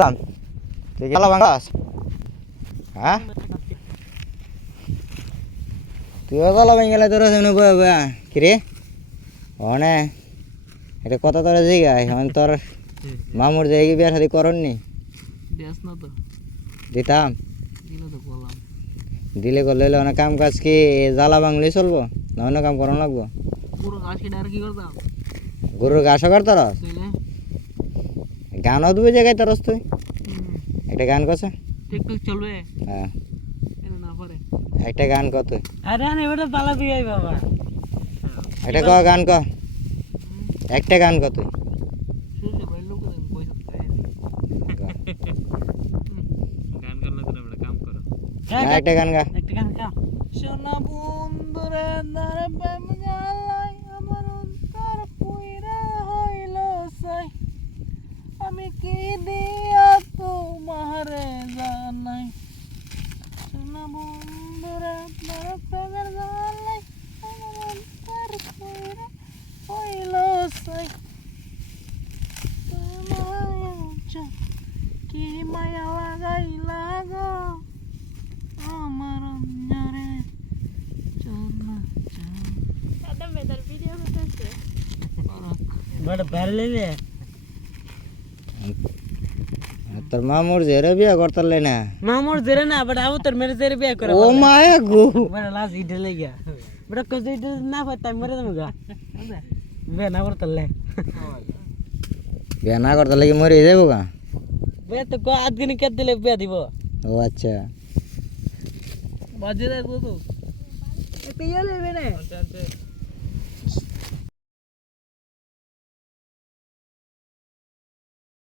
দাম তুই জ্বালা ভাঙাস হ্যাঁ তুইও জ্বালা ভাঙ গেলে তোর কিরে অনে এটা কত তোর জায়গায় এখন তোর মামুর জায়গায় বিয়ার সাথে করননি দিতাম দিলে করলে অনেক কাম কাজ কি জ্বালা ভাঙলেই চলবো না অন্য কাম করানো লাগবো গরুর ঘাসও কাটতে গানও দুই জায়গায় তোরস তুই একটা গান করছে চলবে হ্যাঁ একটা গান ক তুই বাবা একটা ক গান ক একটা গান ক তুই একটা গান গা সোনা বন্ধুরে দারে প্রেম জ্বালাই আমার অন্তর পুইরা হইল সাই আমি কি দিয়া তোমারে জানাই সোনা বন্ধুরে দারে প্রেমের জ্বালাই আমার অন্তর পুইরা হইল সাই কি মায়া লাগাইলা গো আমার অঞ্জরে চলনা Ada betul video betul sih. বড় ভালো রে তোর মামুর জেরে বিয়া করতালে না মামুর জেরে না বড় আবু তোর মেরে জেরে বিয়ে করে ও মায়া গো বড় লাজ ইডে লাগা বড় কজ ইডে না পাতা মরে দমগা বে না করতলে বিয়া না করতালে কি মরে যাবো গা বে তো কো আদগিনি কে দিলে বিয়ে দিব ও আচ্ছা বাজে দে তো এতে ইয়ে লেবে না